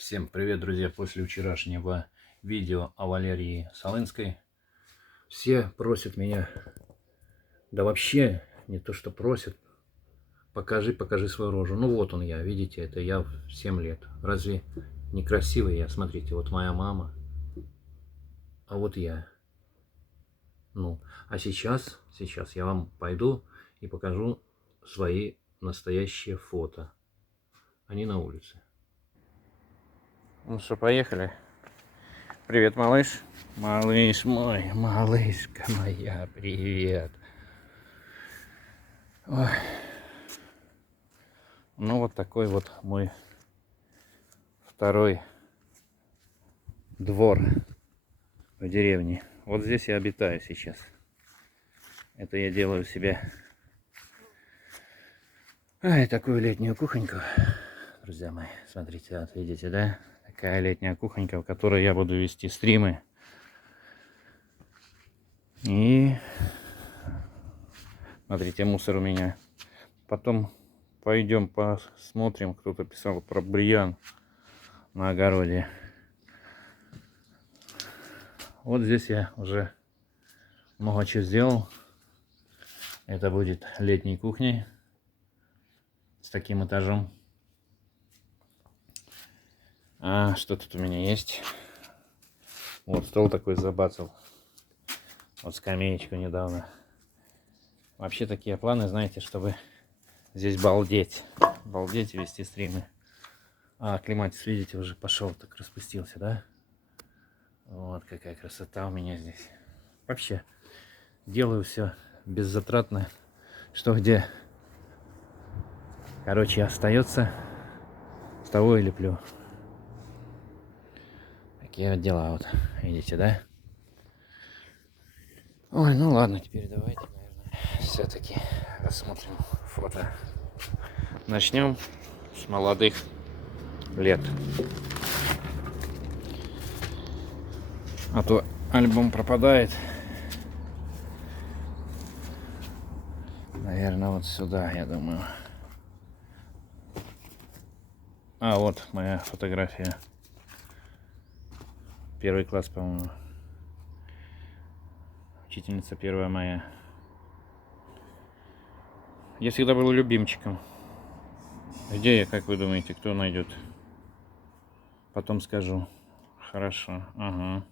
Всем привет, друзья! После вчерашнего видео о Валерии Солынской все просят меня, да вообще не то что просят, покажи свою рожу. Ну вот он я, видите, это я в 7 лет. Разве не красивый я? Смотрите, вот моя мама, а вот я. Ну, а сейчас я вам пойду и покажу свои настоящие фото. Они на улице. Ну что, поехали. Привет, малыш. Малыш мой, малышка моя, привет. Ой. Ну вот такой вот мой второй двор в деревне. Вот здесь я обитаю сейчас. Это я делаю себе такую летнюю кухоньку. Друзья мои, смотрите, вот видите, да? Такая летняя кухонька, в которой я буду вести стримы. И смотрите, мусор у меня. Потом пойдем посмотрим. Кто-то писал про бурьян на огороде. Вот здесь я уже много чего сделал. Это будет летней кухней с таким этажом. А что тут у меня есть? Вот стол такой забацал. Вот скамеечку недавно. Вообще такие планы, знаете, чтобы здесь балдеть. Балдеть и вести стримы. А клематис, видите, уже пошел, так распустился, да? Вот какая красота у меня здесь. Вообще делаю все беззатратно. Что где, короче, остается, с того и леплю. Такие вот дела, вот, видите, да? Ой, ну ладно, теперь давайте, наверное, все-таки рассмотрим фото. Начнем с молодых лет. А то альбом пропадает. Наверное, вот сюда, я думаю. А, вот моя фотография. 1 класс, по-моему. Учительница 1 мая. Я всегда был любимчиком. Где я, как вы думаете, кто найдет? Потом скажу. Хорошо, ага.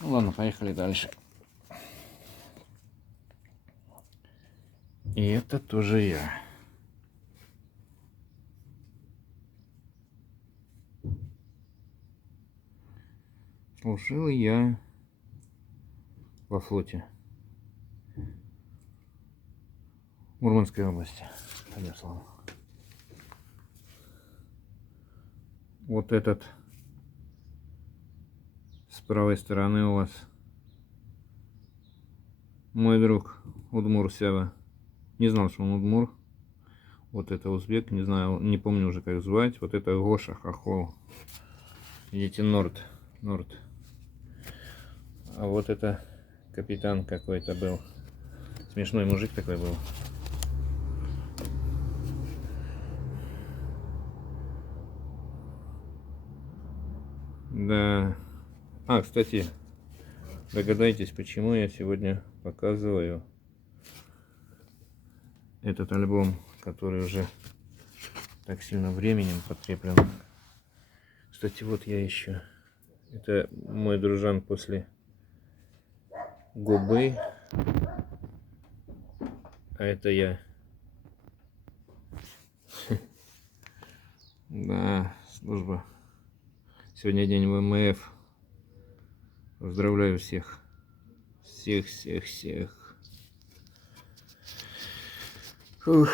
Ну ладно, поехали дальше. И это тоже я. Служил я во флоте Мурманской области. Одним словом. Вот этот с правой стороны у вас мой друг Удмур Сева. Не знал, что он Удмур. Вот это узбек, не знаю, не помню уже как звать. Вот это Гоша Хохол. Видите, Норд. А вот это капитан какой-то был. Смешной мужик такой был. Да. А, кстати, догадайтесь, почему я сегодня показываю этот альбом, который уже так сильно временем подкреплен. Кстати, вот я еще. Это мой дружан после губы. А это я. Да, служба. Сегодня день ВМФ. Поздравляю всех. Всех. Фух.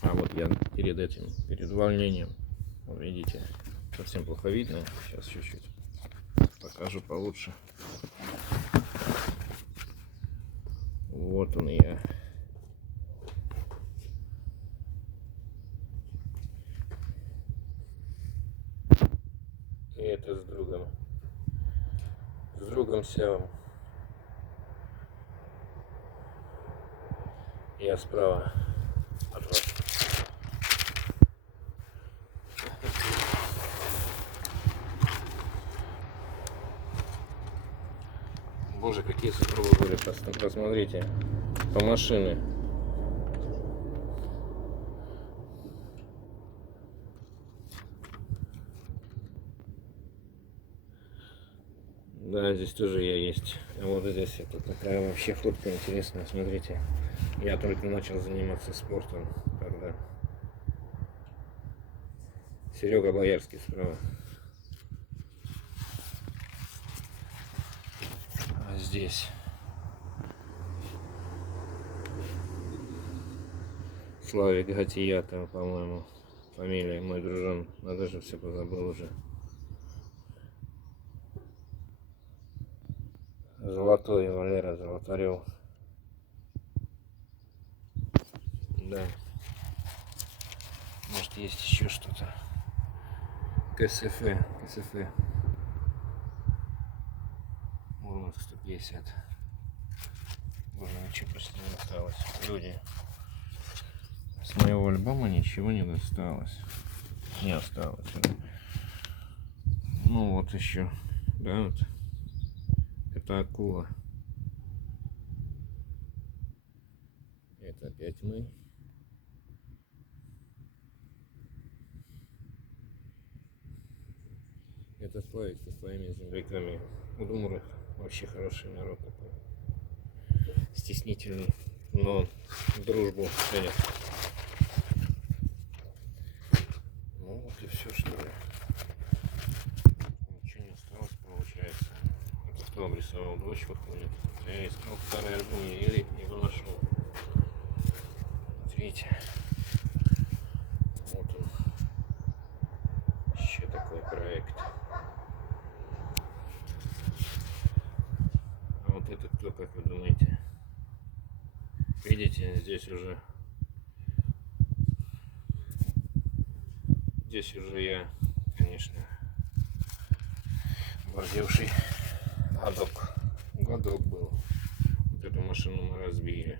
А вот я перед увольнением. Вот видите, совсем плохо видно. Сейчас чуть-чуть покажу получше. Вот он я. И это с другом. С другом Севом. Я справа от вас. Боже, какие сугробы были, посмотрите, по машине. Да, здесь тоже я есть. А вот здесь это такая вообще фотка интересная, смотрите. Я только начал заниматься спортом, когда Серега Боярский справа. А здесь Славик Гатиятов, по-моему, фамилия, мой дружон. Я даже все позабыл уже. Золотой Валера Золотарев. Да. Может, есть еще что-то. КСФ. Мурманск 150. Боже, ничего почти не осталось. Люди. С моего альбома ничего не досталось. Не осталось. Ну вот еще. Да, вот. Это акула. Это опять мы. Это Славик со своими земляками. Удмуры вообще хороший народ такой. Стеснительный, но дружбу ценят. Ну вот и все, что ли. Ничего не осталось, получается. Это кто обрисовал? Дочь выходит. Я искал старый альбом, еле его нашел. Смотрите. Вот он. Еще такой проект. А вот это кто, как вы думаете? Видите, здесь уже я, конечно, борзевший годок был. Вот эту машину мы разбил,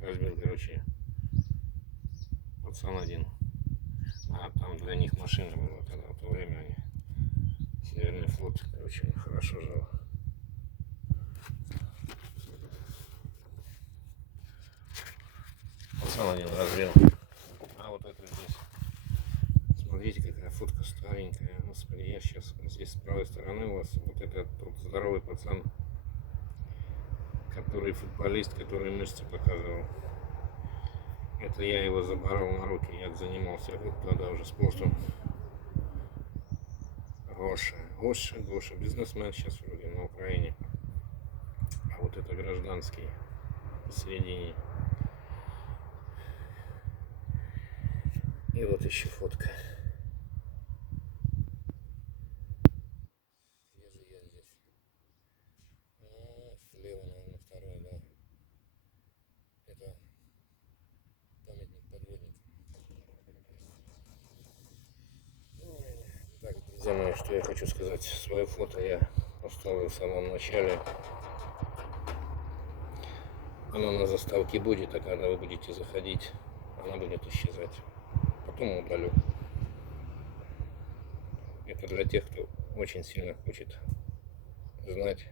короче, пацан один. А там для них машина была тогда, в то время они. Северный флот, короче, хорошо жил. Пацан один разбил. А вот это здесь. Смотрите, какая фотка старенькая. Господи, я сейчас здесь с правой стороны у вас. Вот этот тот здоровый пацан, который футболист, который мышцы показывал. Это я его заборол на руки. Я занимался вот тогда уже спортом. Гоша, бизнесмен сейчас вроде на Украине. А вот это гражданский посередине. И вот еще фотка. Где же я здесь? Слева, наверное, второй, да. Это памятник подводникам. Так, друзья мои, что я хочу сказать. Свое фото я оставил в самом начале. Оно на заставке будет, а когда вы будете заходить, она будет исчезать. Потом удалю. Это для тех, кто очень сильно хочет знать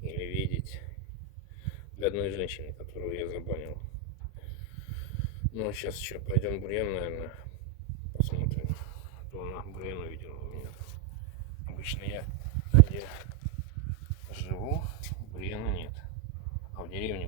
или видеть. Для одной женщины, которую я забанил. Ну а сейчас еще пойдем в бурьян, наверное, посмотрим. То она бурьян увидела у меня. Обычно я где живу, бурьяна нет. А в деревне